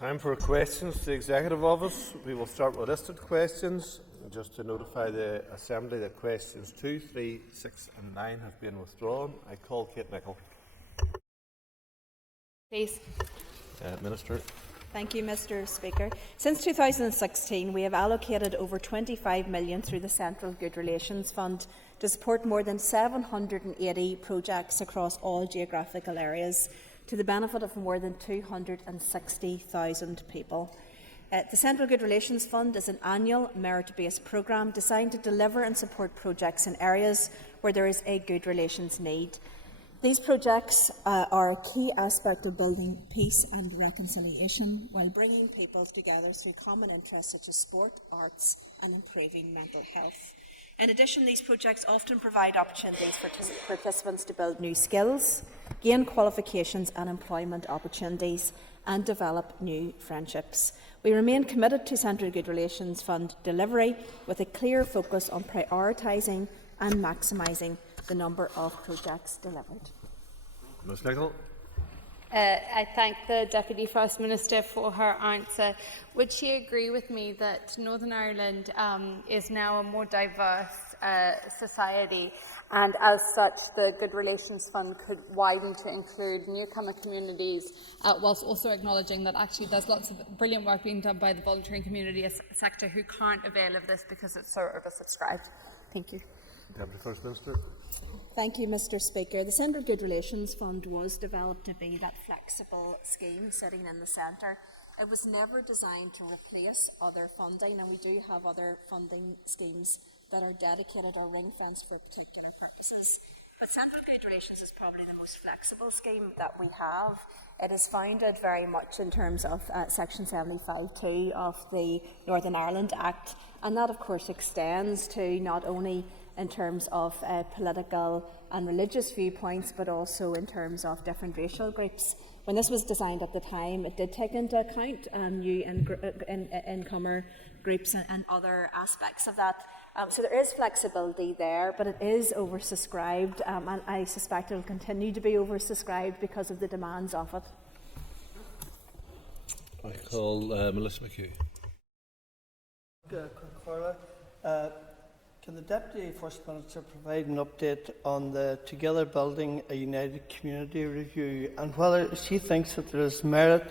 Time for questions to the Executive Office. We will start with listed questions. Just to notify the Assembly that questions 2, 3, 6 and 9 have been withdrawn. I call Kate Nicholl. Please. Minister. Thank you, Mr. Speaker. Since 2016, we have allocated over $25 million through the Central Good Relations Fund to support more than 780 projects across all geographical areas to the benefit of more than 260,000 people. The Central Good Relations Fund is an annual merit-based programme designed to deliver and support projects in areas where there is a good relations need. These projects are a key aspect of building peace and reconciliation while bringing peoples together through common interests such as sport, arts and improving mental health. In addition, these projects often provide opportunities for participants to build new skills, gain qualifications and employment opportunities and develop new friendships. We remain committed to Central Good Relations Fund delivery with a clear focus on prioritising and maximising the number of projects delivered. Ms. Nicholl. I thank the Deputy First Minister for her answer. Would she agree with me that Northern Ireland is now a more diverse society, and as such the Good Relations Fund could widen to include newcomer communities, whilst also acknowledging that actually there's lots of brilliant work being done by the volunteering community sector who can't avail of this because it's so oversubscribed? Thank you. Deputy First Minister. Thank you, Mr. Speaker. The Central Good Relations Fund was developed to be that flexible scheme sitting in the centre. It was never designed to replace other funding, and we do have other funding schemes that are dedicated or ring-fenced for particular purposes. But Central Good Relations is probably the most flexible scheme that we have. It is founded very much in terms of Section 75(2) of the Northern Ireland Act, and that of course extends to not only in terms of political and religious viewpoints, but also in terms of different racial groups. When this was designed at the time, it did take into account new incomer groups and other aspects of that. So there is flexibility there, but it is oversubscribed, and I suspect it will continue to be oversubscribed because of the demands of it. I call Melissa McHugh. Can the Deputy First Minister provide an update on the Together Building a United Community review, and whether she thinks that there is merit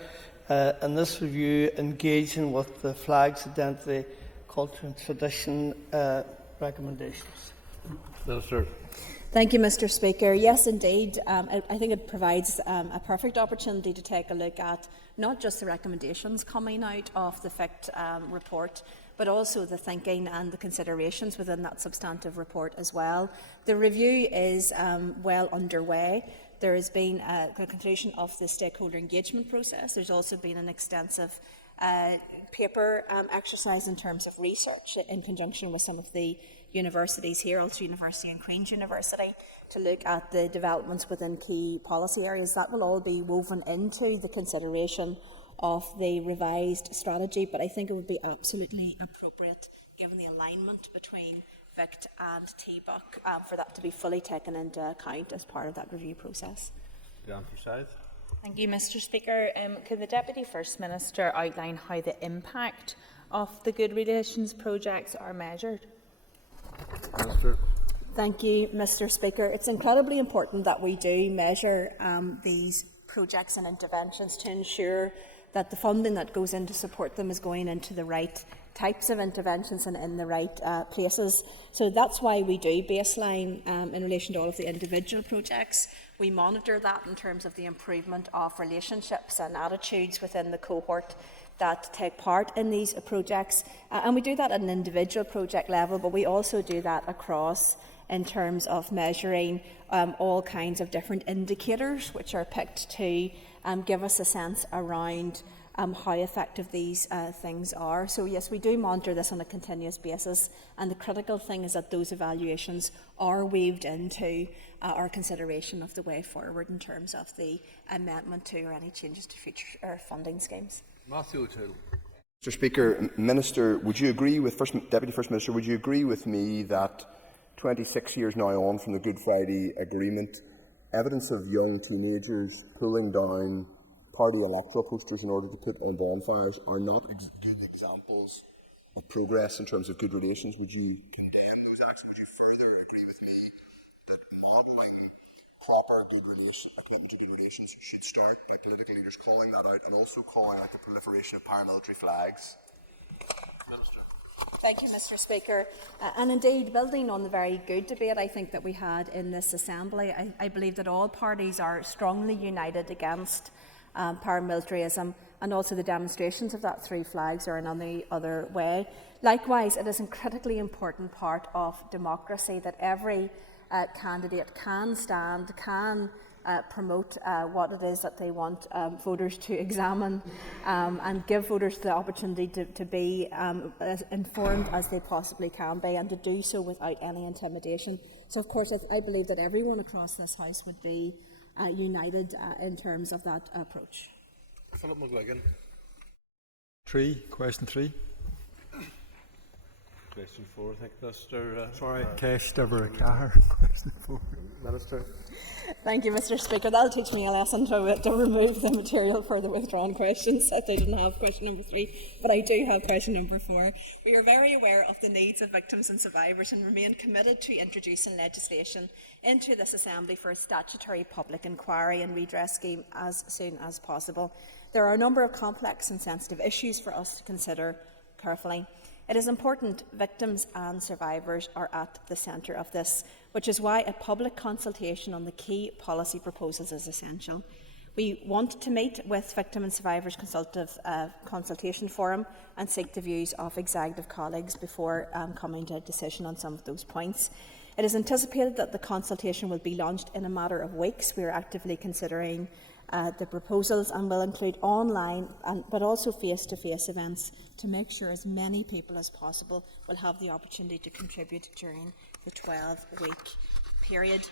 in this review engaging with the flag's identity, culture and tradition recommendations? Minister. Thank you, Mr. Speaker. Yes, indeed. I think it provides a perfect opportunity to take a look at not just the recommendations coming out of the FICT report, but also the thinking and the considerations within that substantive report as well. The review is well underway. There has been a conclusion of the stakeholder engagement process. There's also been an extensive paper exercise in terms of research in conjunction with some of the universities here, Ulster University and Queen's University, to look at the developments within key policy areas. That will all be woven into the consideration of the revised strategy, but I think it would be absolutely appropriate, given the alignment between FICT and TBUC, for that to be fully taken into account as part of that review process. Thank you, Mr. Speaker. Could the Deputy First Minister outline how the impact of the Good Relations projects are measured? Minister. Thank you, Mr. Speaker. It's incredibly important that we do measure these projects and interventions to ensure that the funding that goes in to support them is going into the right types of interventions and in the right places. So that's why we do baseline in relation to all of the individual projects. We monitor that in terms of the improvement of relationships and attitudes within the cohort that take part in these projects. And we do that at an individual project level, but we also do that across in terms of measuring all kinds of different indicators which are picked to give us a sense around how effective these things are. So yes, we do monitor this on a continuous basis, and the critical thing is that those evaluations are weaved into our consideration of the way forward in terms of the amendment to or any changes to future funding schemes. Matthew O'Toole. Mr. Speaker, Minister, would you agree with Deputy First Minister? Would you agree with me that 26 years now on from the Good Friday Agreement, evidence of young teenagers pulling down party electoral posters in order to put on bonfires are not good examples of progress in terms of good relations. Would you condemn those acts? Would you further agree with me that modelling proper good relation, a commitment to good relations should start by political leaders calling that out and also calling out the proliferation of paramilitary flags? Minister. Thank you, Mr. Speaker. And indeed, building on the very good debate I think that we had in this Assembly, I believe that all parties are strongly united against paramilitarism, and also the demonstrations of that through flags or in any other way. Likewise, it is a critically important part of democracy that every candidate can stand, can promote what it is that they want voters to examine, and give voters the opportunity to be as informed as they possibly can be, and to do so without any intimidation. So of course I believe that everyone across this House would be united in terms of that approach. Philip McGuigan. Question 3. Question 4, I think, Mr. Sorry, Cash Deborah Cahir. Question 4. Minister. Thank you, Mr. Speaker. That'll teach me a lesson to remove the material for the withdrawn questions. I didn't have question number 3, but I do have question number 4. We are very aware of the needs of victims and survivors and remain committed to introducing legislation into this Assembly for a statutory public inquiry and redress scheme as soon as possible. There are a number of complex and sensitive issues for us to consider carefully. It is important victims and survivors are at the centre of this, which is why a public consultation on the key policy proposals is essential. We want to meet with Victim and Survivors Consultation Forum and seek the views of executive colleagues before coming to a decision on some of those points. It is anticipated that the consultation will be launched in a matter of weeks. We are actively considering the proposals and will include online but also face-to-face events to make sure as many people as possible will have the opportunity to contribute during the 12-week period.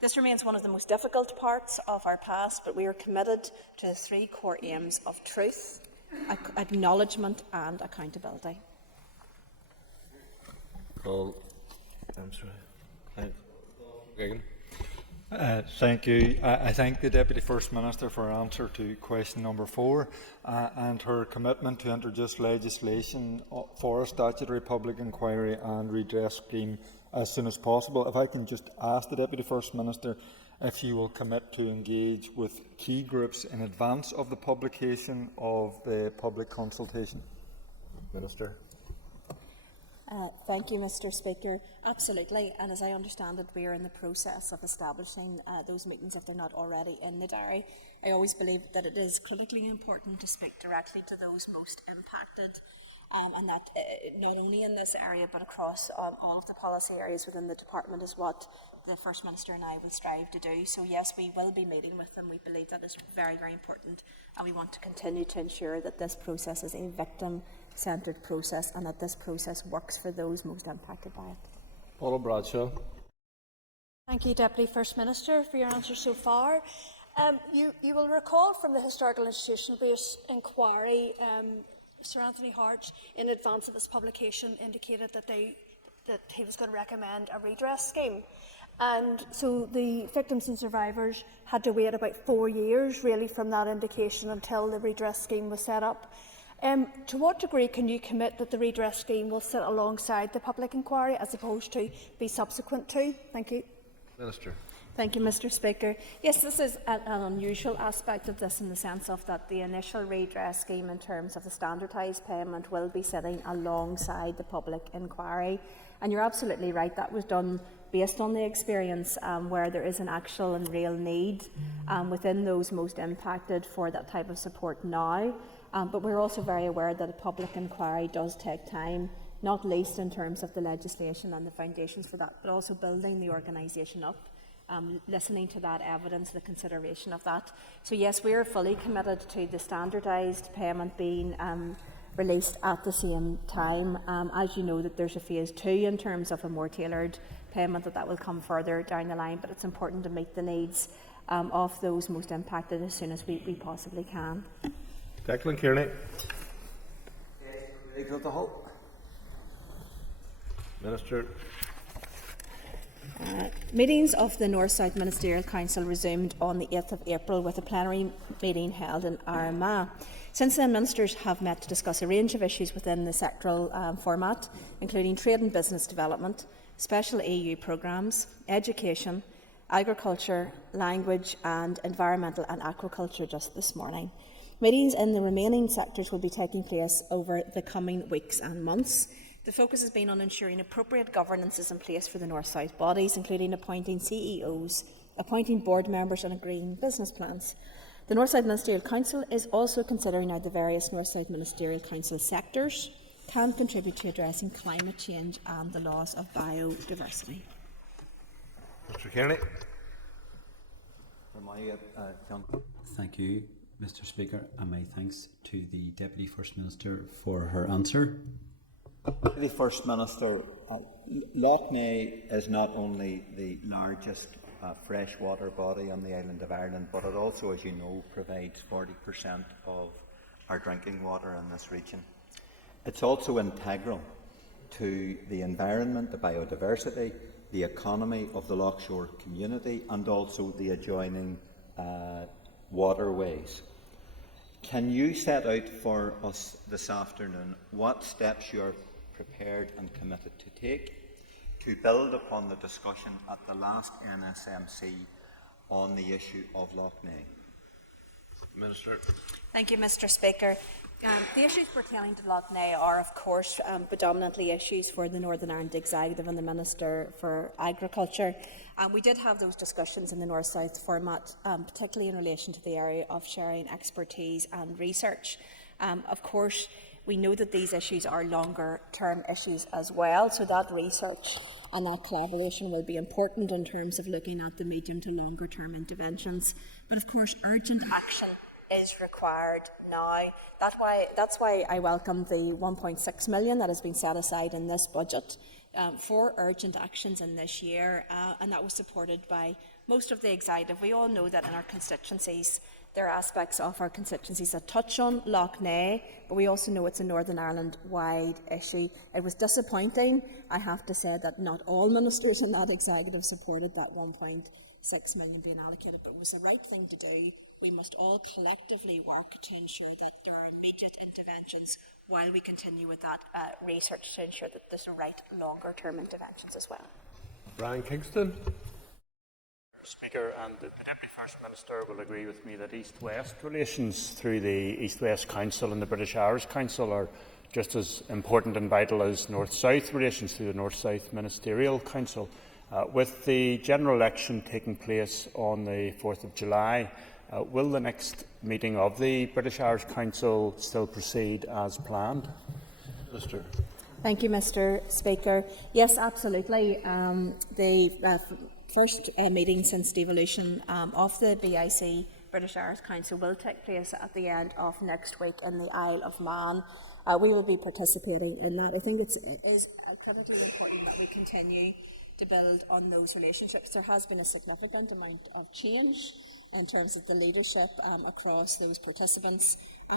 This remains one of the most difficult parts of our past, but we are committed to the 3 core aims of truth, acknowledgement and accountability. I'm sorry. McGuigan. Thank you. I thank the Deputy First Minister for her answer to question number 4 and her commitment to introduce legislation for a statutory public inquiry and redress scheme as soon as possible. If I can just ask the Deputy First Minister if she will commit to engage with key groups in advance of the publication of the public consultation. Minister. Thank you, Mr. Speaker. Absolutely, and as I understand it, we are in the process of establishing those meetings if they're not already in the diary. I always believe that it is critically important to speak directly to those most impacted, and that not only in this area but across all of the policy areas within the department is what the First Minister and I will strive to do. So yes, we will be meeting with them. We believe that is very, very important, and we want to continue to ensure that this process is a victim-centred process and that this process works for those most impacted by it. Paula Bradshaw. Thank you, Deputy First Minister, for your answer so far. You will recall from the Historical Institution-based inquiry, Sir Anthony Hart, in advance of its publication, indicated that he was going to recommend a redress scheme. And so the victims and survivors had to wait about 4 years, really, from that indication until the redress scheme was set up. To what degree can you commit that the redress scheme will sit alongside the public inquiry as opposed to be subsequent to? Thank you. Minister. Thank you, Mr. Speaker. Yes, this is an unusual aspect of this in the sense of that the initial redress scheme in terms of the standardised payment will be sitting alongside the public inquiry. And you're absolutely right, that was done based on the experience where there is an actual and real need within those most impacted for that type of support now. But we're also very aware that a public inquiry does take time, not least in terms of the legislation and the foundations for that, but also building the organisation up, listening to that evidence, the consideration of that. So yes, we are fully committed to the standardised payment being released at the same time. As you know, that there's a phase 2 in terms of a more tailored payment that will come further down the line, but it's important to meet the needs of those most impacted as soon as we possibly can. Declan Kearney. Minister. Meetings of the North-South Ministerial Council resumed on the 8th of April with a plenary meeting held in Armagh. Since then, ministers have met to discuss a range of issues within the sectoral format, including trade and business development, special EU programmes, education, agriculture, language and environmental and aquaculture just this morning. Meetings in the remaining sectors will be taking place over the coming weeks and months. The focus has been on ensuring appropriate governance is in place for the North-South bodies, including appointing CEOs, appointing board members and agreeing business plans. The North-South Ministerial Council is also considering how the various North-South Ministerial Council sectors can contribute to addressing climate change and the loss of biodiversity. Mr. Kearney. Thank you, Mr. Speaker, and my thanks to the Deputy First Minister for her answer. Deputy First Minister, Lough Neagh is not only the largest freshwater body on the island of Ireland, but it also, as you know, provides 40% of our drinking water in this region. It's also integral to the environment, the biodiversity, the economy of the Lough Shore community and also the adjoining waterways. Can you set out for us this afternoon what steps you are prepared and committed to take to build upon the discussion at the last NSMC on the issue of Lough Neagh? Minister. Thank you, Mr. Speaker. The issues pertaining to Lough Neagh are, of course, predominantly issues for the Northern Ireland Executive and the Minister for Agriculture. We did have those discussions in the North-South format, particularly in relation to the area of sharing expertise and research. Of course, we know that these issues are longer-term issues as well, so that research and that collaboration will be important in terms of looking at the medium to longer-term interventions. But of course, urgent action is required now. That's why I welcome the 1.6 million that has been set aside in this budget for urgent actions in this year, and that was supported by most of the executive. We all know that in our constituencies, there are aspects of our constituencies that touch on Lough Neagh, but we also know it's a Northern Ireland-wide issue. It was disappointing, I have to say, that not all ministers in that executive supported that 1.6 million being allocated, but it was the right thing to do. We must all collectively work to ensure that there are immediate interventions while we continue with that research to ensure that there's the right longer-term interventions as well. Brian Kingston. Speaker, and the Deputy First Minister will agree with me that East-West relations through the East-West Council and the British Irish Council are just as important and vital as North-South relations through the North-South Ministerial Council. With the general election taking place on the 4th of July, will the next meeting of the British Irish Council still proceed as planned? Minister. Thank you, Mr. Speaker. Yes, absolutely. The first meeting since devolution of the BIC, British Irish Council, will take place at the end of next week in the Isle of Man. We will be participating in that. I think it is critically important that we continue to build on those relationships. There has been a significant amount of change in terms of the leadership across those participants,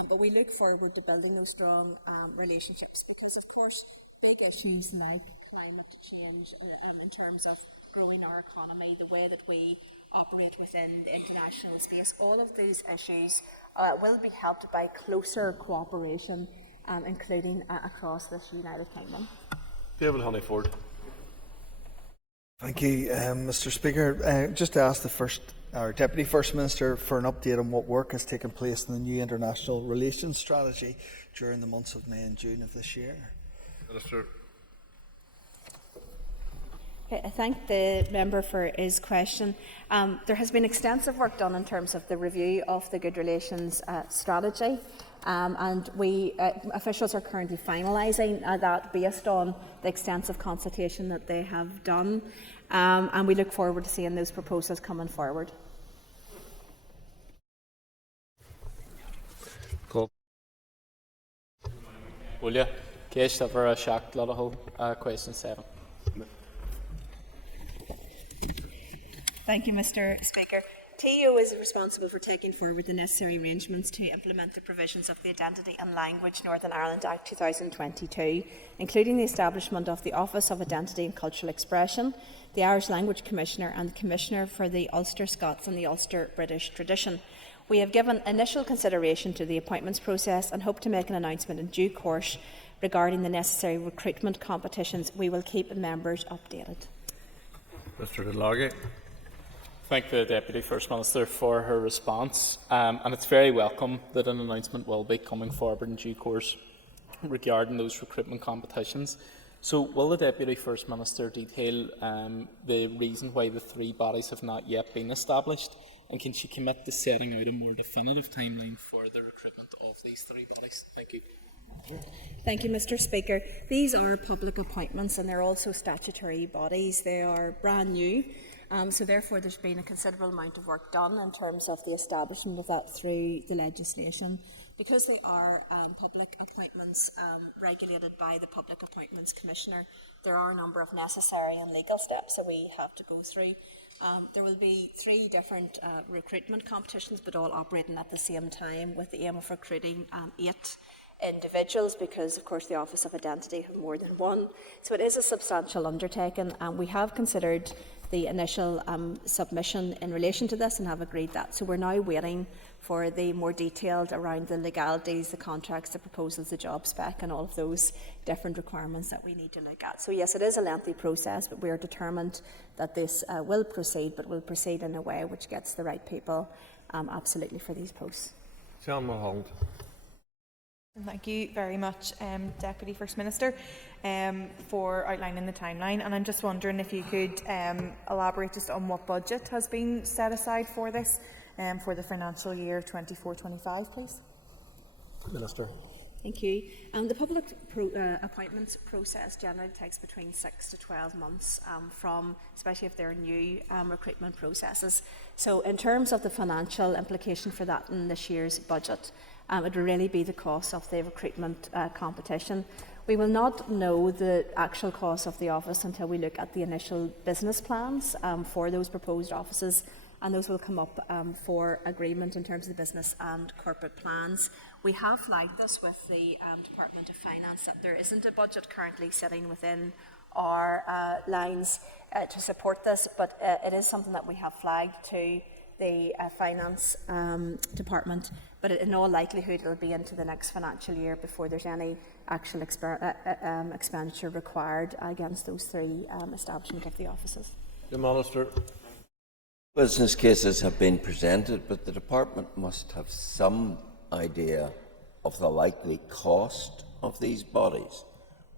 but we look forward to building those strong relationships because, of course, big issues like climate change in terms of growing our economy, the way that we operate within the international space, all of these issues will be helped by closer cooperation, including across this United Kingdom. David Honeyford. Thank you, Mr. Speaker. Just to ask our Deputy First Minister for an update on what work has taken place in the new international relations strategy during the months of May and June of this year. Minister. Okay, I thank the member for his question. There has been extensive work done in terms of the review of the Good Relations strategy, and officials are currently finalising that based on the extensive consultation that they have done, and we look forward to seeing those proposals coming forward. Cool. Will you? Case for a shock, question 7. Thank you, Mr. Speaker. TEO is responsible for taking forward the necessary arrangements to implement the provisions of the Identity and Language Northern Ireland Act 2022, including the establishment of the Office of Identity and Cultural Expression, the Irish Language Commissioner and the Commissioner for the Ulster Scots and the Ulster British Tradition. We have given initial consideration to the appointments process and hope to make an announcement in due course regarding the necessary recruitment competitions. We will keep members updated. Mr. Delargy. Thank the Deputy First Minister for her response, and it's very welcome that an announcement will be coming forward in due course regarding those recruitment competitions. So will the Deputy First Minister detail the reason why the three bodies have not yet been established, and can she commit to setting out a more definitive timeline for the recruitment of these three bodies? Thank you. Thank you, Mr. Speaker. These are public appointments and they're also statutory bodies. They are brand new, so therefore there's been a considerable amount of work done in terms of the establishment of that through the legislation. Because they are public appointments regulated by the Public Appointments Commissioner, there are a number of necessary and legal steps that we have to go through. There will be three different recruitment competitions, but all operating at the same time, with the aim of recruiting 8 individuals, because of course the Office of Identity have more than one. So it is a substantial undertaking, and we have considered the initial submission in relation to this and have agreed that. So we're now waiting for the more detailed around the legalities, the contracts, the proposals, the job spec and all of those different requirements that we need to look at. So yes, it is a lengthy process, but we are determined that this will proceed, but will proceed in a way which gets the right people absolutely for these posts. John Mulholland. Thank you very much, Deputy First Minister, for outlining the timeline. And I'm just wondering if you could elaborate just on what budget has been set aside for this for the financial year 24-25, please. Minister. Thank you. The public appointments process generally takes between 6 to 12 months, especially if they're new recruitment processes. So in terms of the financial implication for that in this year's budget, it will really be the cost of the recruitment competition. We will not know the actual cost of the office until we look at the initial business plans for those proposed offices, and those will come up for agreement in terms of the business and corporate plans. We have flagged this with the Department of Finance that there isn't a budget currently sitting within our lines to support this, but it is something that we have flagged to the Finance Department, but in all likelihood it will be into the next financial year before there's any actual expenditure required against those three establishment of the offices. The Minister. Business cases have been presented, but the Department must have some idea of the likely cost of these bodies.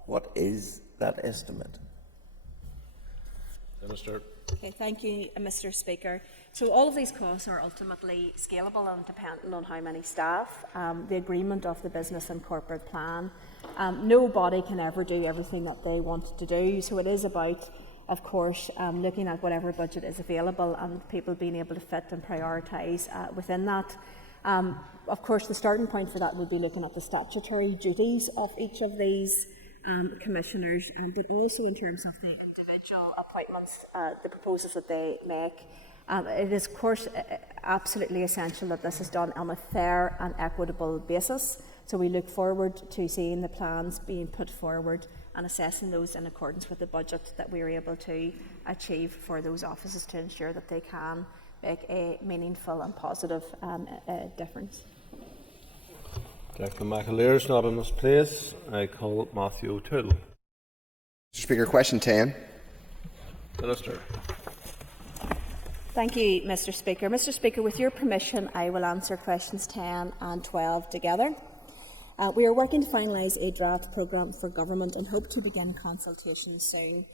What is that estimate? Minister. Okay, thank you, Mr. Speaker. So all of these costs are ultimately scalable and dependent on how many staff, the agreement of the business and corporate plan. No body can ever do everything that they want to do, so it is about, of course, looking at whatever budget is available and people being able to fit and prioritise within that. Of course, the starting point for that would be looking at the statutory duties of each of these commissioners, but also in terms of the individual appointments, the proposals that they make. It is, of course, absolutely essential that this is done on a fair and equitable basis. So we look forward to seeing the plans being put forward and assessing those in accordance with the budget that we are able to achieve for those offices to ensure that they can make a meaningful and positive difference. Dr. McAleer is not in this place. I call Matthew O'Toole. Mr. Speaker, question 10. Minister. Thank you, Mr. Speaker. Mr. Speaker, with your permission, I will answer questions 10 and 12 together. We are working to finalise a draft programme for government and hope to begin consultation soon.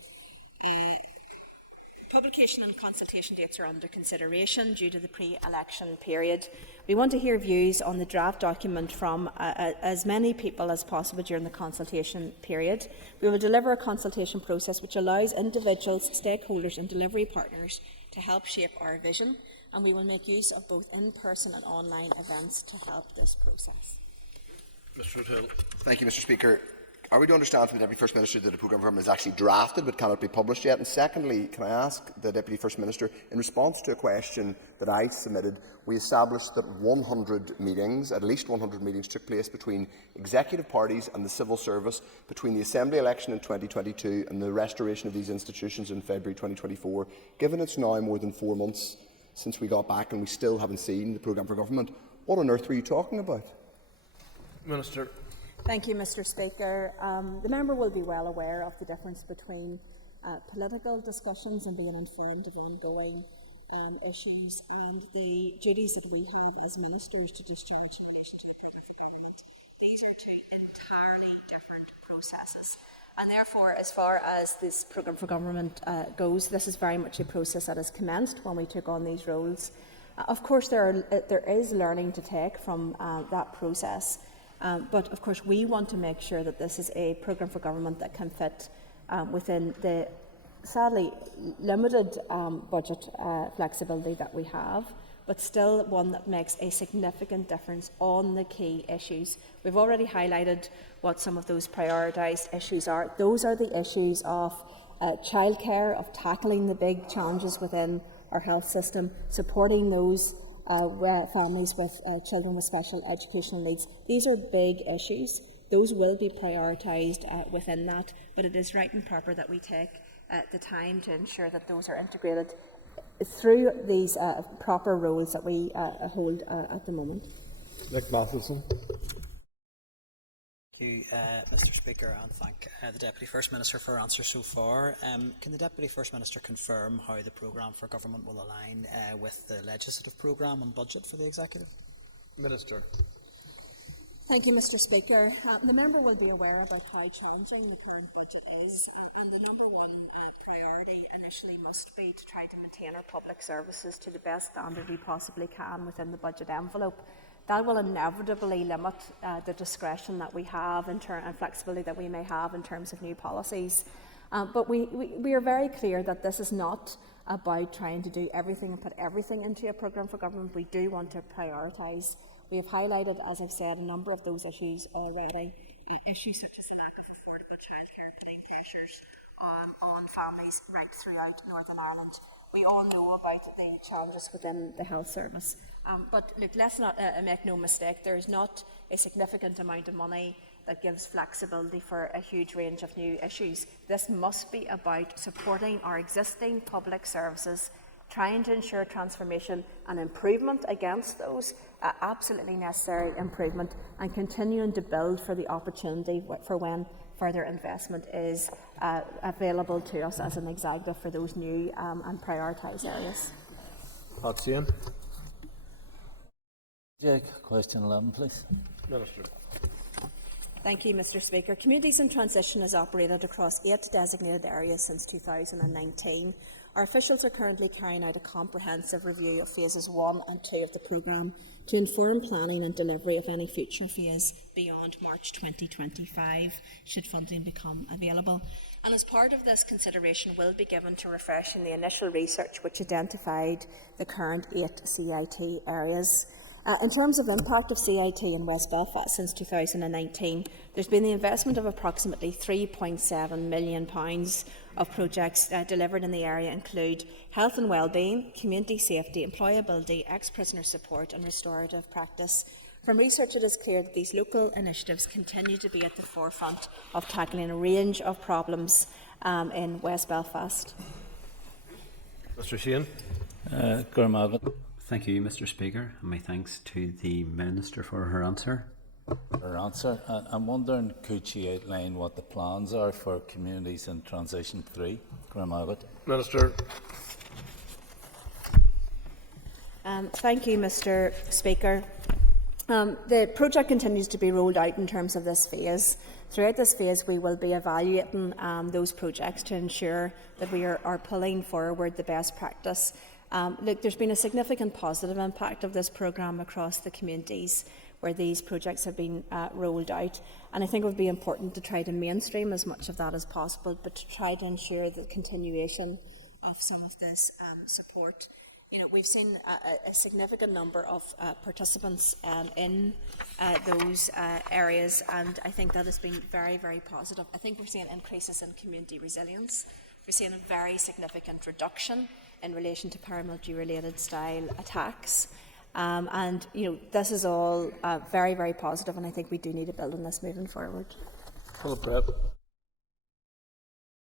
Publication and consultation dates are under consideration due to the pre-election period. We want to hear views on the draft document from as many people as possible during the consultation period. We will deliver a consultation process which allows individuals, stakeholders and delivery partners to help shape our vision, and we will make use of both in-person and online events to help this process. Mr. O'Toole. Thank you, Mr. Speaker. Are we to understand from the Deputy First Minister that the programme of government is actually drafted but cannot be published yet? And secondly, can I ask the Deputy First Minister, in response to a question that I submitted, we established that 100 meetings, at least 100 meetings, took place between executive parties and the civil service between the Assembly election in 2022 and the restoration of these institutions in February 2024. Given it's now more than 4 months since we got back and we still haven't seen the programme for government, what on earth were you talking about? Minister. Thank you, Mr. Speaker. The member will be well aware of the difference between political discussions and being informed of ongoing issues and the duties that we have as ministers to discharge in relation to a programme for government. These are two entirely different processes. And therefore, as far as this programme for government goes, this is very much a process that has commenced when we took on these roles. Of course, there is learning to take from that process. But of course we want to make sure that this is a programme for government that can fit within the sadly limited budget flexibility that we have, but still one that makes a significant difference on the key issues. We've already highlighted what some of those prioritised issues are. Those are the issues of childcare, of tackling the big challenges within our health system, supporting those families with children with special educational needs. These are big issues. Those will be prioritised within that, but it is right and proper that we take the time to ensure that those are integrated through these proper roles that we hold at the moment. Nick Matheson. Thank you, Mr. Speaker, and thank the Deputy First Minister for her answer so far. Can the Deputy First Minister confirm how the programme for government will align with the legislative programme and budget for the Executive? Minister. Thank you, Mr. Speaker. The member will be aware about how challenging the current budget is, and the number one priority initially must be to try to maintain our public services to the best standard we possibly can within the budget envelope. That will inevitably limit the discretion that we have and flexibility that we may have in terms of new policies. But we are very clear that this is not about trying to do everything and put everything into a programme for government. We do want to prioritise. We have highlighted, as I've said, a number of those issues already. Issues such as the lack of affordable childcare putting pressures on families right throughout Northern Ireland. We all know about the challenges within the health service. But look, let's not make no mistake, there is not a significant amount of money that gives flexibility for a huge range of new issues. This must be about supporting our existing public services, trying to ensure transformation and improvement against those, absolutely necessary improvement, and continuing to build for the opportunity for when further investment is available to us as an executive for those new and prioritised areas. Otsian. Jake, question 11, please. Minister. Thank you, Mr. Speaker. Communities in Transition has operated across 8 designated areas since 2019. Our officials are currently carrying out a comprehensive review of phases 1 and 2 of the programme to inform planning and delivery of any future phase beyond March 2025, should funding become available. And as part of this, consideration will be given to refreshing the initial research which identified the current 8 CIT areas. In terms of impact of CIT in West Belfast since 2019, there's been the investment of approximately £3.7 million of projects delivered in the area include health and wellbeing, community safety, employability, ex-prisoner support and restorative practice. From research, it is clear that these local initiatives continue to be at the forefront of tackling a range of problems in West Belfast. Mr. Sheehan. Thank you, Mr. Speaker, and my thanks to the Minister for her answer. I'm wondering, could she outline what the plans are for Communities in Transition 3? Minister. Thank you, Mr. Speaker. The project continues to be rolled out in terms of this phase. Throughout this phase, we will be evaluating those projects to ensure that we are pulling forward the best practice. Look, there's been a significant positive impact of this programme across the communities where these projects have been rolled out, and I think it would be important to try to mainstream as much of that as possible, but to try to ensure the continuation of some of this support. You know, we've seen a significant number of participants in those areas, and I think that has been very, very positive. I think we're seeing increases in community resilience. We're seeing a very significant reduction in relation to paramilitary-related style attacks. This is all very, very positive, and I think we do need to build on this moving forward. Philip Brett.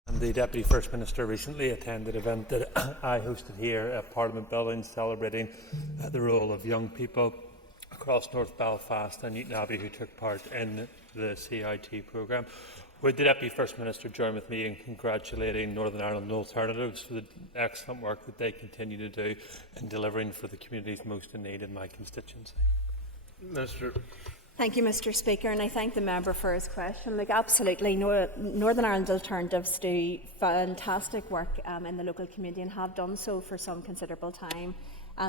And the Deputy First Minister recently attended an event that I hosted here at Parliament Buildings, celebrating the role of young people across North Belfast and Newton Abbey who took part in the CIT programme. Would the Deputy First Minister join with me in congratulating Northern Ireland Alternatives for the excellent work that they continue to do in delivering for the communities most in need in my constituency? Minister. Thank you, Mr. Speaker, and I thank the member for his question. Absolutely, Northern Ireland Alternatives do fantastic work in the local community and have done so for some considerable time.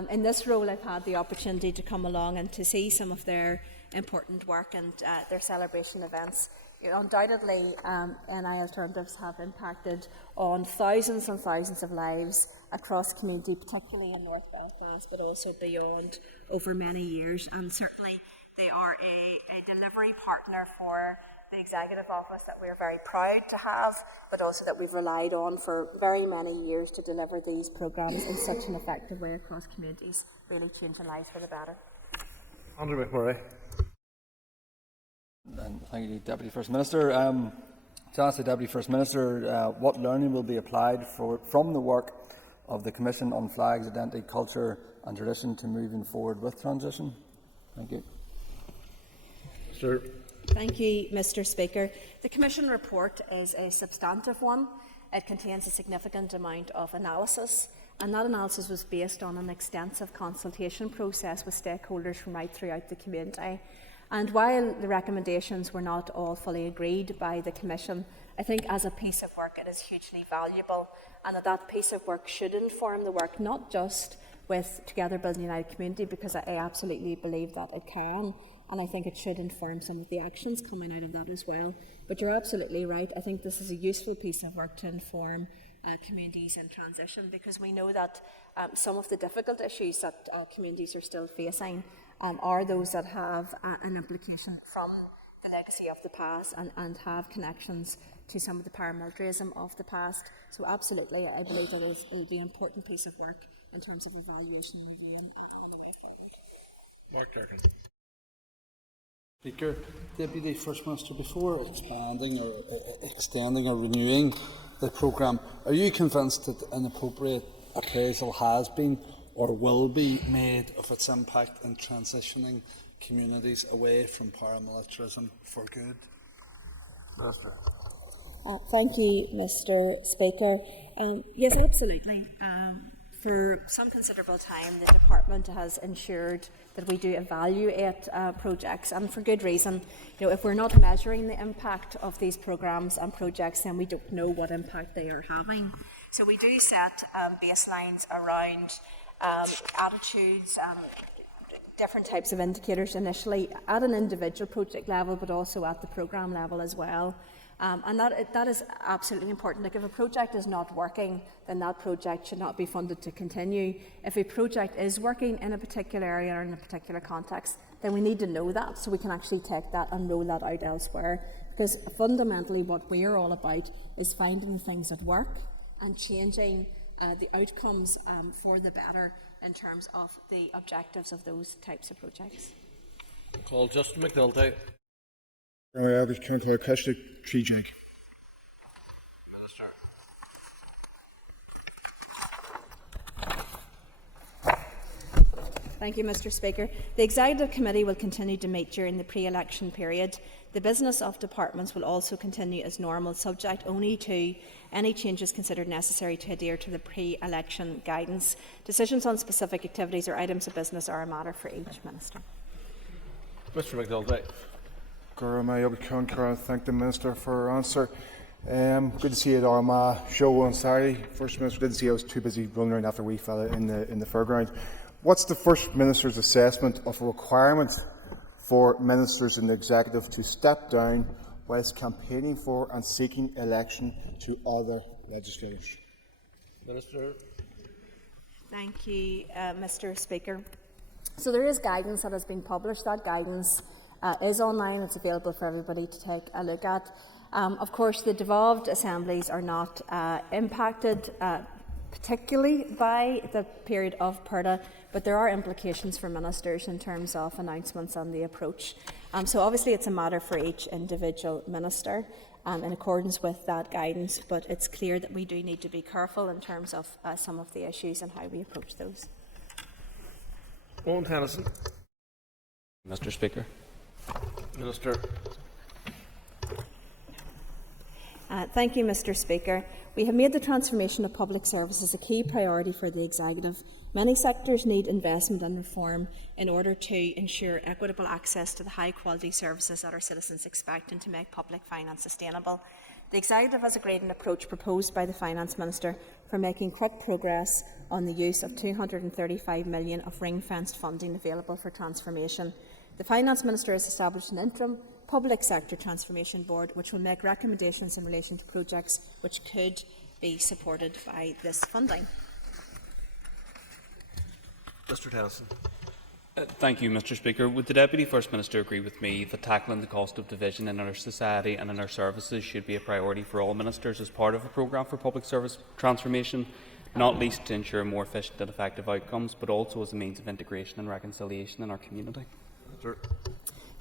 In this role, I've had the opportunity to come along and to see some of their important work and their celebration events. Undoubtedly, NI Alternatives have impacted on thousands and thousands of lives across the community, particularly in North Belfast, but also beyond, over many years. And certainly, they are a delivery partner for the Executive Office that we're very proud to have, but also that we've relied on for very many years to deliver these programmes in such an effective way across communities, really changing lives for the better. Andrew McMurray. And thank you, Deputy First Minister. To ask the Deputy First Minister what learning will be applied from the work of the Commission on Flags, Identity, Culture and Tradition to moving forward with transition. Thank you. Sir. Thank you, Mr. Speaker. The Commission report is a substantive one. It contains a significant amount of analysis, and that analysis was based on an extensive consultation process with stakeholders from right throughout the community. And while the recommendations were not all fully agreed by the Commission, I think as a piece of work it is hugely valuable, and that piece of work should inform the work not just with Together Building United Community, because I absolutely believe that it can, and I think it should inform some of the actions coming out of that as well. But you're absolutely right. I think this is a useful piece of work to inform communities in transition, because we know that some of the difficult issues that communities are still facing are those that have an implication from the legacy of the past and have connections to some of the paramilitarism of the past. So absolutely, I believe that it will be an important piece of work in terms of evaluation and review on the way forward. Mark Durkin. Speaker, Deputy First Minister, before expanding or extending or renewing the programme, are you convinced that an appropriate appraisal has been or will be made of its impact in transitioning communities away from paramilitarism for good? Minister. Thank you, Mr. Speaker. Yes, absolutely. For some considerable time, the Department has ensured that we do evaluate projects, and for good reason. If we're not measuring the impact of these programmes and projects, then we don't know what impact they are having. So we do set baselines around attitudes, different types of indicators initially at an individual project level, but also at the programme level as well. And that is absolutely important. Like, if a project is not working, then that project should not be funded to continue. If a project is working in a particular area or in a particular context, then we need to know that, so we can actually take that and roll that out elsewhere. Because fundamentally what we are all about is finding the things that work and changing the outcomes for the better in terms of the objectives of those types of projects. Call Justin McNulty. Thank you, Mr. Speaker. The Executive Committee will continue to meet during the pre-election period. The business of departments will also continue as normal, subject only to any changes considered necessary to adhere to the pre-election guidance. Decisions on specific activities or items of business are a matter for each Minister. Mr. McNulty. Thank the Minister for her answer. Good to see you at Armagh show on Saturday. First Minister, didn't see I was too busy running around after a wee fella in the fairground. What's the First Minister's assessment of a requirement for ministers in the Executive to step down whilst campaigning for and seeking election to other legislators? Minister. Thank you, Mr. Speaker. So there is guidance that has been published. That guidance is online. It's available for everybody to take a look at. Of course, the devolved assemblies are not impacted particularly by the period of PERDA, but there are implications for ministers in terms of announcements and the approach. So obviously it's a matter for each individual minister in accordance with that guidance, but it's clear that we do need to be careful in terms of some of the issues and how we approach those. Owen Tennyson. Mr. Speaker. Minister. Thank you, Mr. Speaker. We have made the transformation of public services a key priority for the Executive. Many sectors need investment and reform in order to ensure equitable access to the high-quality services that our citizens expect and to make public finance sustainable. The Executive has agreed an approach proposed by the Finance Minister for making quick progress on the use of $235 million of ring-fenced funding available for transformation. The Finance Minister has established an interim Public Sector Transformation Board which will make recommendations in relation to projects which could be supported by this funding. Mr. Tennyson. Thank you, Mr. Speaker. Would the Deputy First Minister agree with me that tackling the cost of division in our society and in our services should be a priority for all ministers as part of a programme for public service transformation, not least to ensure more efficient and effective outcomes, but also as a means of integration and reconciliation in our community?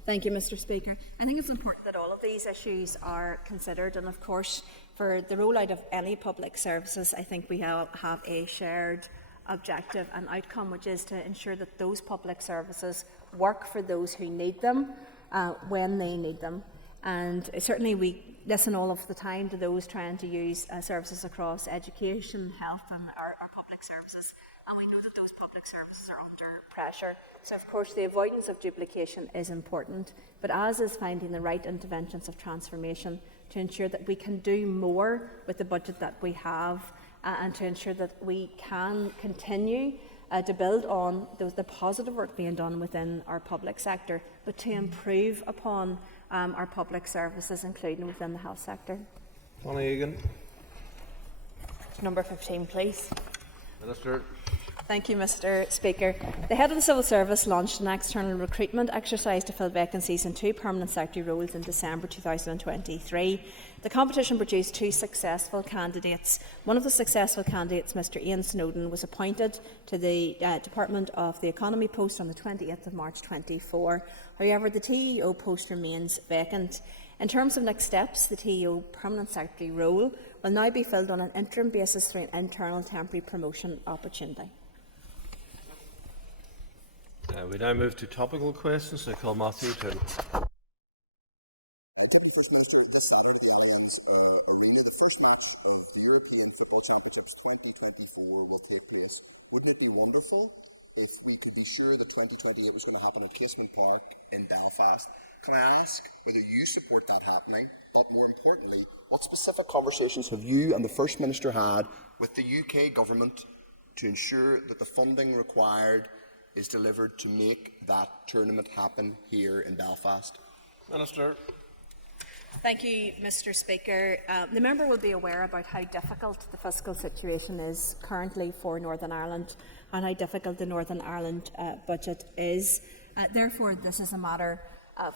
Thank you, Mr. Speaker. I think it's important that all of these issues are considered, and of course, for the rollout of any public services, I think we have a shared objective and outcome, which is to ensure that those public services work for those who need them when they need them. And certainly we listen all of the time to those trying to use services across education, health and our public services, and we know that those public services are under pressure. So of course the avoidance of duplication is important, but as is finding the right interventions of transformation to ensure that we can do more with the budget that we have and to ensure that we can continue to build on the positive work being done within our public sector, but to improve upon our public services, including within the health sector. Connie Egan. Number 15, please. Minister. Thank you, Mr. Speaker. The Head of the Civil Service launched an external recruitment exercise to fill vacancies in 2 permanent secretary roles in December 2023. The competition produced 2 successful candidates. One of the successful candidates, Mr. Ian Snowden, was appointed to the Department of the Economy post on the 28th of March 2024. However, the TEO post remains vacant. In terms of next steps, the TEO permanent secretary role will now be filled on an interim basis through an internal temporary promotion opportunity. We now move to topical questions. I call Matthew O'Toole. Deputy First Minister, this Saturday the Allianz Arena, the first match of the European Football Championships 2024 will take place. Wouldn't it be wonderful if we could be sure that 2028 was going to happen at Casement Park in Belfast? Can I ask whether you support that happening, but more importantly, what specific conversations have you and the First Minister had with the UK Government to ensure that the funding required is delivered to make that tournament happen here in Belfast? Minister. Thank you, Mr. Speaker. The member will be aware about how difficult the fiscal situation is currently for Northern Ireland and how difficult the Northern Ireland budget is. Therefore, this is a matter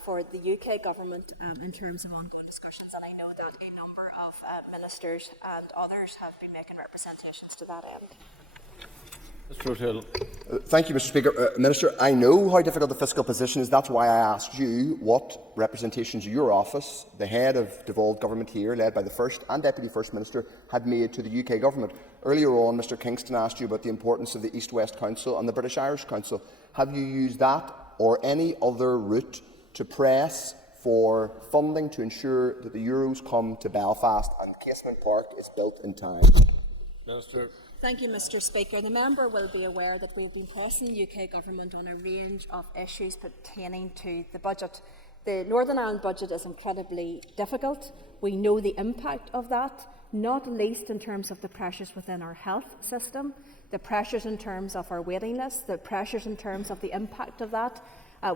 for the UK Government in terms of ongoing discussions, and I know that a number of ministers and others have been making representations to that end. Mr. O'Toole. Thank you, Mr. Speaker. Minister, I know how difficult the fiscal position is. That's why I asked you what representations your office, the head of devolved government here, led by the First and Deputy First Minister, had made to the UK Government. Earlier on, Mr Kingston asked you about the importance of the East-West Council and the British-Irish Council. Have you used that or any other route to press for funding to ensure that the Euros come to Belfast and Casement Park is built in time? Minister. Thank you, Mr. Speaker. The member will be aware that we have been pressing the UK Government on a range of issues pertaining to the budget. The Northern Ireland budget is incredibly difficult. We know the impact of that, not least in terms of the pressures within our health system, the pressures in terms of our waiting lists, the pressures in terms of the impact of that.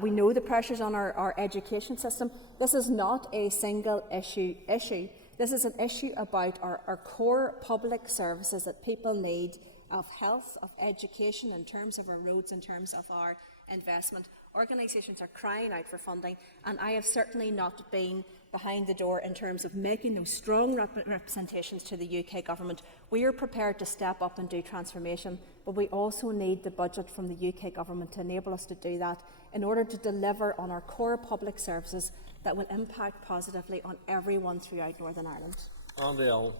We know the pressures on our education system. This is not a single issue. This is an issue about our core public services that people need, of health, of education, in terms of our roads, in terms of our investment. Organisations are crying out for funding, and I have certainly not been behind the door in terms of making those strong representations to the UK Government. We are prepared to step up and do transformation, but we also need the budget from the UK Government to enable us to do that in order to deliver on our core public services that will impact positively on everyone throughout Northern Ireland. Andy Allen.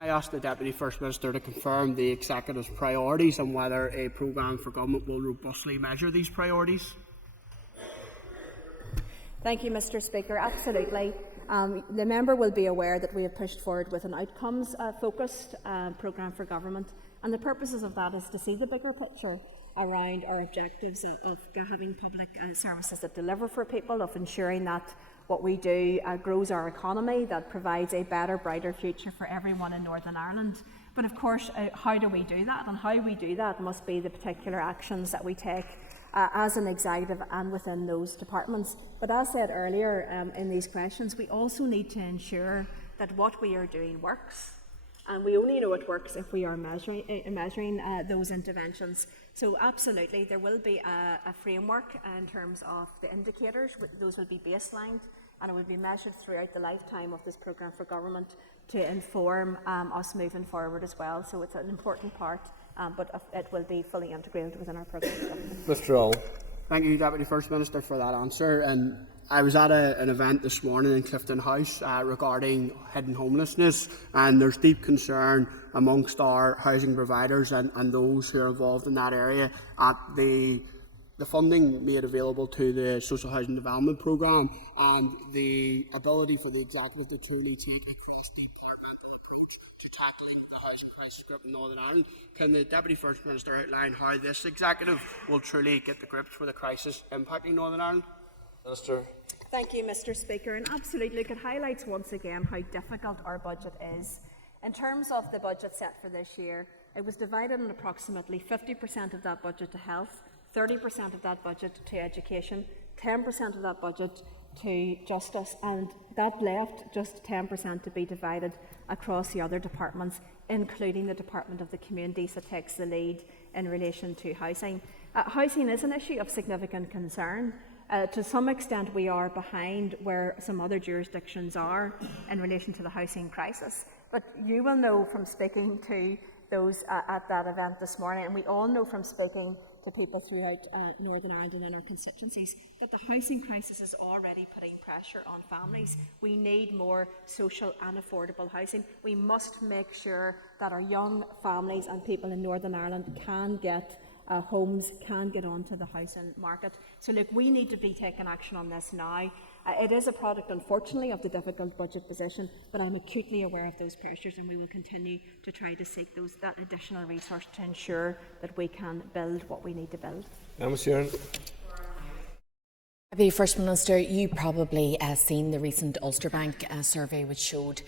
I asked the Deputy First Minister to confirm the Executive's priorities and whether a programme for government will robustly measure these priorities. Thank you, Mr. Speaker. Absolutely. The member will be aware that we have pushed forward with an outcomes-focused programme for government, and the purposes of that is to see the bigger picture around our objectives of having public services that deliver for people, of ensuring that what we do grows our economy, that provides a better, brighter future for everyone in Northern Ireland. But of course, how do we do that? And how we do that must be the particular actions that we take as an executive and within those departments. But as said earlier in these questions, we also need to ensure that what we are doing works. And we only know it works if we are measuring those interventions. So absolutely, there will be a framework in terms of the indicators. Those will be baselined, and it will be measured throughout the lifetime of this programme for government to inform us moving forward as well. So it's an important part, but it will be fully integrated within our programme. Mr. Allen. Thank you, Deputy First Minister, for that answer. And I was at an event this morning in Clifton House regarding hidden homelessness, and there's deep concern amongst our housing providers and those who are involved in that area at the funding made available to the Social Housing Development Programme and the ability for the Executive to truly take a cross-departmental approach to tackling the housing crisis grip in Northern Ireland. Can the Deputy First Minister outline how this Executive will truly get to grips with the crisis impacting Northern Ireland? Minister. Thank you, Mr. Speaker. And absolutely, it highlights once again how difficult our budget is. In terms of the budget set for this year, it was divided in approximately 50% of that budget to health, 30% of that budget to education, 10% of that budget to justice, and that left just 10% to be divided across the other departments, including the Department of the Communities that takes the lead in relation to housing. Housing is an issue of significant concern. To some extent, we are behind where some other jurisdictions are in relation to the housing crisis. But you will know from speaking to those at that event this morning, and we all know from speaking to people throughout Northern Ireland and in our constituencies, that the housing crisis is already putting pressure on families. We need more social and affordable housing. We must make sure that our young families and people in Northern Ireland can get homes, can get onto the housing market. So look, we need to be taking action on this now. It is a product, unfortunately, of the difficult budget position, but I'm acutely aware of those pressures, and we will continue to try to seek that additional resource to ensure that we can build what we need to build. The First Minister, you probably seen the recent Ulster Bank survey, which showed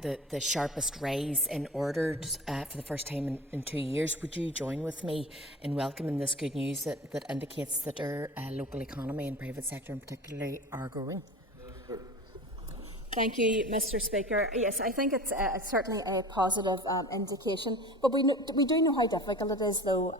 the sharpest rise in orders for the first time in 2 years. Would you join with me in welcoming this good news that indicates that our local economy and private sector in particular are growing? Thank you, Mr. Speaker. Yes, I think it's certainly a positive indication, but we do know how difficult it is, though,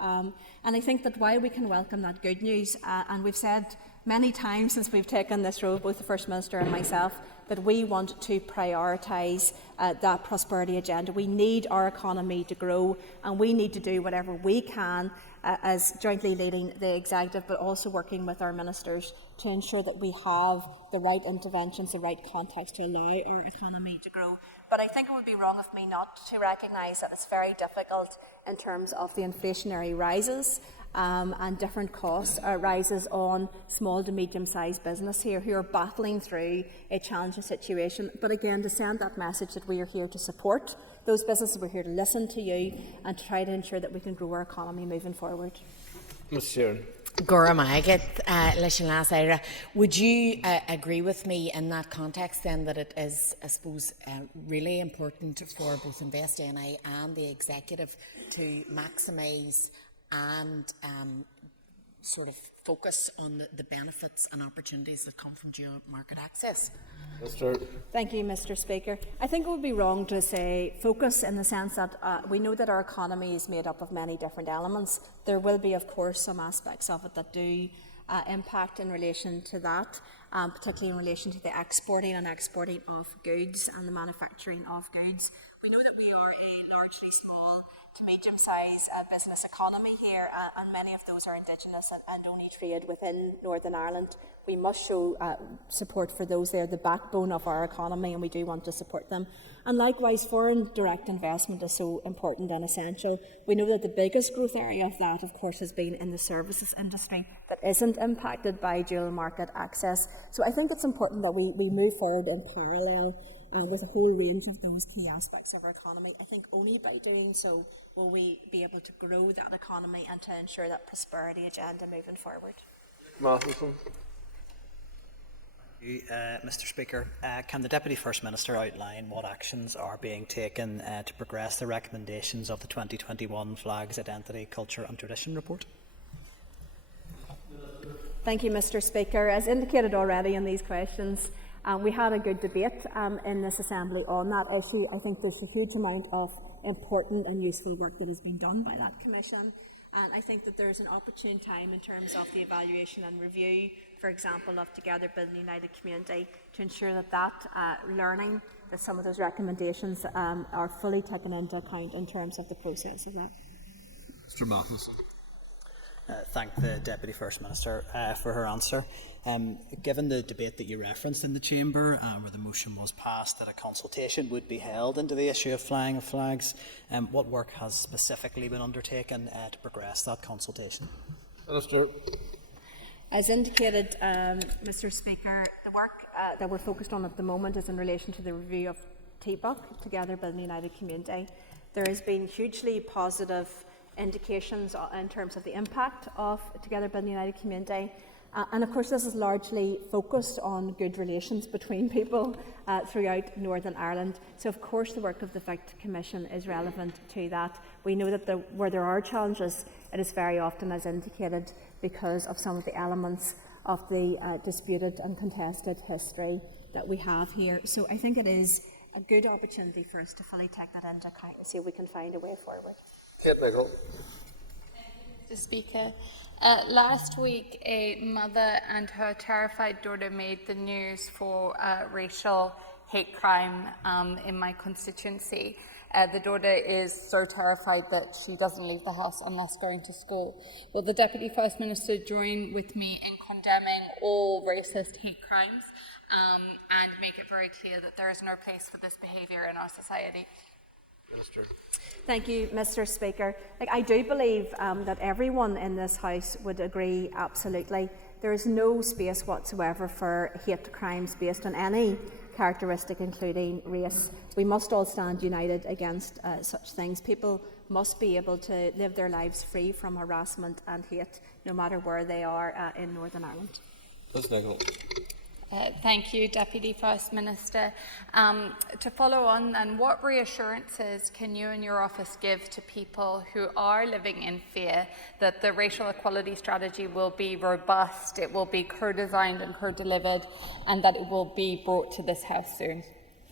and I think that while we can welcome that good news, and we've said many times since we've taken this role, both the First Minister and myself, that we want to prioritise that prosperity agenda. We need our economy to grow, and we need to do whatever we can as jointly leading the Executive, but also working with our ministers to ensure that we have the right interventions, the right context to allow our economy to grow. But I think it would be wrong of me not to recognise that it's very difficult in terms of the inflationary rises and different cost rises on small to medium-sized business here who are battling through a challenging situation. But again, to send that message that we are here to support those businesses, we're here to listen to you and to try to ensure that we can grow our economy moving forward. Ms. Sheeran. Gora Magat, Lishan Lasaira, would you agree with me in that context then that it is, I suppose, really important for both InvestNI and the Executive to maximise and sort of focus on the benefits and opportunities that come from dual market access? Thank you, Mr. Speaker. I think it would be wrong to say focus in the sense that we know that our economy is made up of many different elements. There will be, of course, some aspects of it that do impact in relation to that, particularly in relation to the exporting of goods and the manufacturing of goods. We know that we are a largely small to medium-sized business economy here, and many of those are Indigenous and only trade within Northern Ireland. We must show support for those. They're the backbone of our economy, and we do want to support them. And likewise, foreign direct investment is so important and essential. We know that the biggest growth area of that, of course, has been in the services industry that isn't impacted by dual market access. So I think it's important that we move forward in parallel with a whole range of those key aspects of our economy. I think only by doing so will we be able to grow that economy and to ensure that prosperity agenda moving forward. Matheson. Mr. Speaker, can the Deputy First Minister outline what actions are being taken to progress the recommendations of the 2021 Flags, Identity, Culture and Tradition Report? Thank you, Mr. Speaker. As indicated already in these questions, we had a good debate in this Assembly on that issue. I think there's a huge amount of important and useful work that has been done by that Commission. And I think that there's an opportune time in terms of the evaluation and review, for example, of Together Building United Community, to ensure that learning, that some of those recommendations are fully taken into account in terms of the process of that. Mr. Matheson. Thank the Deputy First Minister for her answer. Given the debate that you referenced in the Chamber, where the motion was passed that a consultation would be held into the issue of flying of flags, what work has specifically been undertaken to progress that consultation? Minister. As indicated, Mr. Speaker, the work that we're focused on at the moment is in relation to the review of TBUC, Together Building United Community. There has been hugely positive indications in terms of the impact of Together Building United Community. And of course this is largely focused on good relations between people throughout Northern Ireland. So of course the work of the FICT Commission is relevant to that. We know that where there are challenges, it is very often, as indicated, because of some of the elements of the disputed and contested history that we have here. So I think it is a good opportunity for us to fully take that into account and see if we can find a way forward. Mr. Speaker, last week a mother and her terrified daughter made the news for racial hate crime in my constituency. The daughter is so terrified that she doesn't leave the house unless going to school. Will the Deputy First Minister join with me in condemning all racist hate crimes and make it very clear that there is no place for this behaviour in our society? Minister. Thank you, Mr. Speaker. I do believe that everyone in this House would agree absolutely. There is no space whatsoever for hate crimes based on any characteristic, including race. We must all stand united against such things. People must be able to live their lives free from harassment and hate, no matter where they are in Northern Ireland. Thank you, Deputy First Minister. To follow on, then, what reassurances can you and your office give to people who are living in fear that the racial equality strategy will be robust, it will be co-designed and co-delivered, and that it will be brought to this House soon?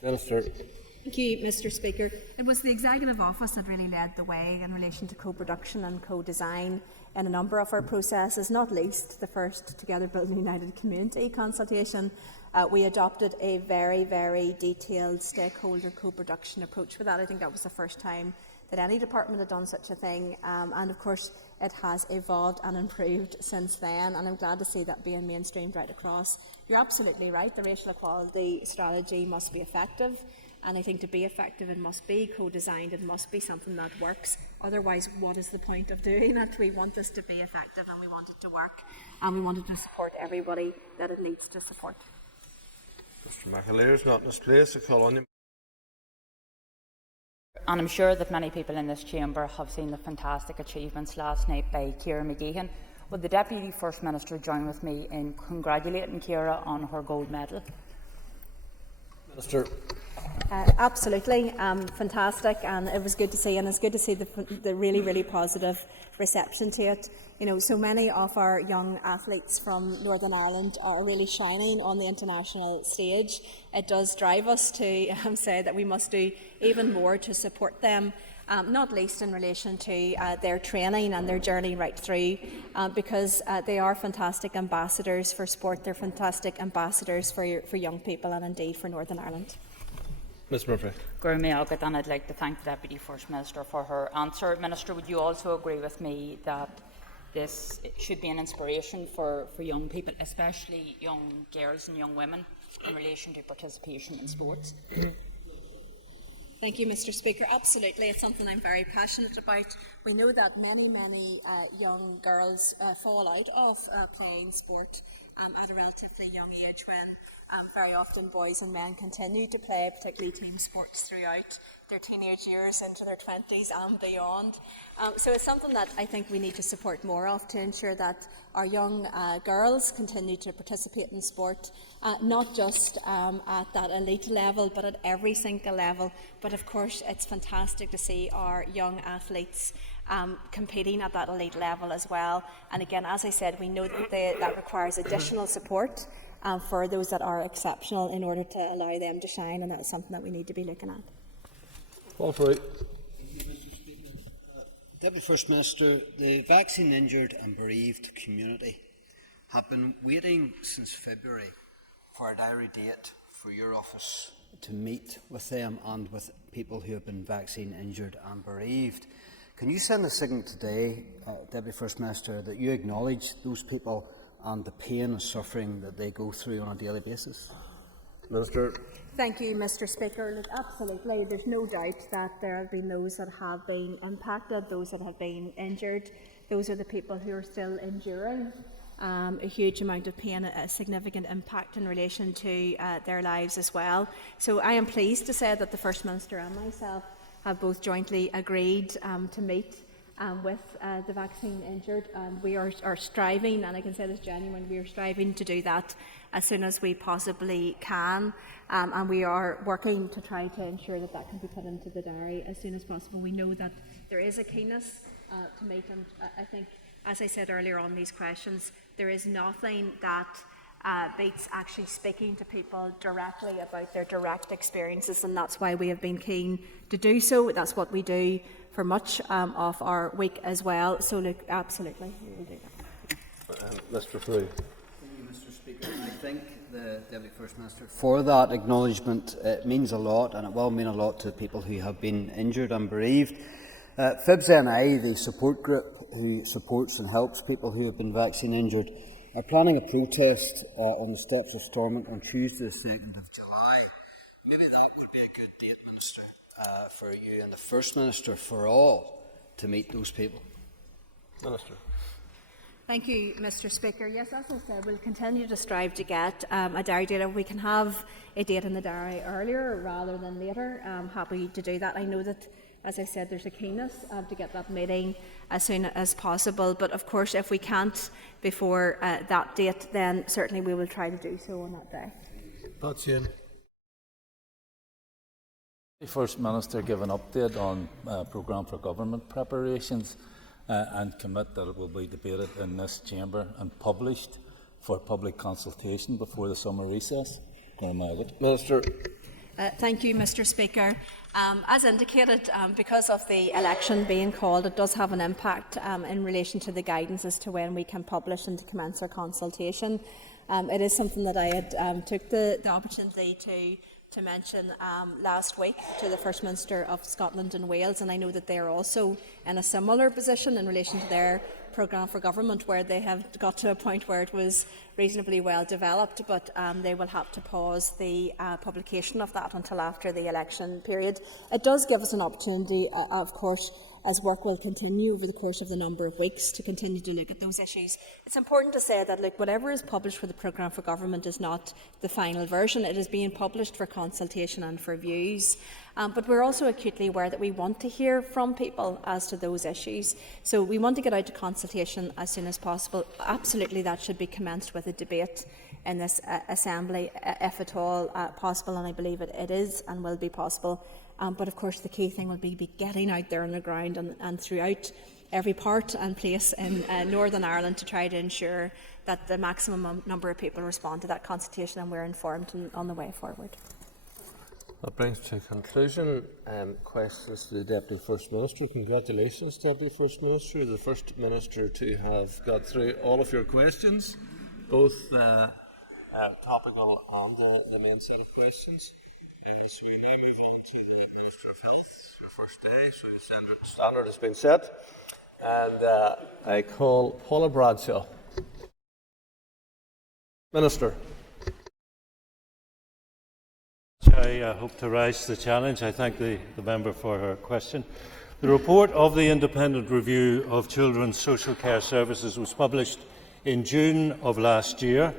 Minister. Thank you, Mr. Speaker. It was the Executive Office that really led the way in relation to co-production and co-design in a number of our processes, not least the first Together Building United Community consultation. We adopted a very, very detailed stakeholder co-production approach for that. I think that was the first time that any department had done such a thing, and of course it has evolved and improved since then, and I'm glad to see that being mainstreamed right across. You're absolutely right, the racial equality strategy must be effective. And I think to be effective, it must be co-designed, it must be something that works. Otherwise, what is the point of doing it? We want this to be effective and we want it to work. And we want it to support everybody that it needs to support. Mr. McAleer is not in his place. I call on him. And I'm sure that many people in this chamber have seen the fantastic achievements last night by Ciara McGeehan. Would the Deputy First Minister join with me in congratulating Ciara on her gold medal? Minister. Absolutely, fantastic, and it was good to see, and it's good to see the really, really positive reception to it. You know, so many of our young athletes from Northern Ireland are really shining on the international stage. It does drive us to say that we must do even more to support them, not least in relation to their training and their journey right through, because they are fantastic ambassadors for sport. They're fantastic ambassadors for young people and indeed for Northern Ireland. Ms Murphy. Gurmailgat, and I'd like to thank the Deputy First Minister for her answer. Minister, would you also agree with me that this should be an inspiration for young people, especially young girls and young women, in relation to participation in sports? Thank you, Mr Speaker. Absolutely, it's something I'm very passionate about. We know that many young girls fall out of playing sport at a relatively young age, when very often boys and men continue to play, particularly team sports, throughout their teenage years into their 20s and beyond. So it's something that I think we need to support more of, to ensure that our young girls continue to participate in sport, not just at that elite level, but at every single level. But of course, it's fantastic to see our young athletes competing at that elite level as well. And again, as I said, we know that that requires additional support for those that are exceptional in order to allow them to shine, and that's something that we need to be looking at. Paul Fruit. Deputy First Minister, the vaccine injured and bereaved community have been waiting since February for a diary date for your office to meet with them and with people who have been vaccine injured and bereaved. Can you send a signal today, Deputy First Minister, that you acknowledge those people and the pain and suffering that they go through on a daily basis? Minister. Thank you, Mr Speaker. Look, absolutely, there's no doubt that there have been those that have been impacted, those that have been injured. Those are the people who are still enduring a huge amount of pain, a significant impact in relation to their lives as well. So I am pleased to say that the First Minister and myself have both jointly agreed to meet with the vaccine injured, and we are striving, and I can say this genuinely, we are striving to do that as soon as we possibly can, and we are working to try to ensure that that can be put into the diary as soon as possible. We know that there is a keenness to meet, and I think, as I said earlier on these questions, there is nothing that beats actually speaking to people directly about their direct experiences, and that's why we have been keen to do so. That's what we do for much of our week as well. So look, absolutely, we will do that. Mr. Frew. Thank you, Mr. Speaker. I thank the Deputy First Minister for that acknowledgement. It means a lot, and it will mean a lot to people who have been injured and bereaved. FIBS-NI, the support group who supports and helps people who have been vaccine injured, are planning a protest on the steps of Stormont on Tuesday, the 2nd of July. Maybe that would be a good date, Minister, for you and the First Minister, for all, to meet those people. Minister. Thank you, Mr. Speaker. Yes, as I said, we'll continue to strive to get a diary date. If we can have a date in the diary earlier rather than later, I'm happy to do that. I know that, as I said, there's a keenness to get that meeting as soon as possible. But of course, if we can't before that date, then certainly we will try to do so on that day. That's in. The First Minister give an update on programme for government preparations and commit that it will be debated in this chamber and published for public consultation before the summer recess. Minister. Thank you, Mr. Speaker. As indicated, because of the election being called, it does have an impact in relation to the guidance as to when we can publish and to commence our consultation. It is something that I had took the opportunity to mention last week to the First Minister of Scotland and Wales, and I know that they are also in a similar position in relation to their programme for government, where they have got to a point where it was reasonably well developed, but they will have to pause the publication of that until after the election period. It does give us an opportunity, of course, as work will continue over the course of the number of weeks, to continue to look at those issues. It's important to say that whatever is published for the programme for government is not the final version. It is being published for consultation and for views. But we're also acutely aware that we want to hear from people as to those issues. So we want to get out to consultation as soon as possible. Absolutely, that should be commenced with a debate in this Assembly, if at all possible, and I believe it is and will be possible. But of course the key thing will be getting out there on the ground and throughout every part and place in Northern Ireland to try to ensure that the maximum number of people respond to that consultation and we're informed on the way forward. That brings to conclusion questions to the Deputy First Minister. Congratulations, Deputy First Minister, the First Minister to have got through all of your questions, both topical and the main set of questions. So we now move on to the Minister of Health, your first day, so the standard has been set. And I call Paula Bradshaw. Minister. I hope to rise to the challenge. I thank the member for her question. The report of the Independent Review of Children's Social Care Services was published in June of last year.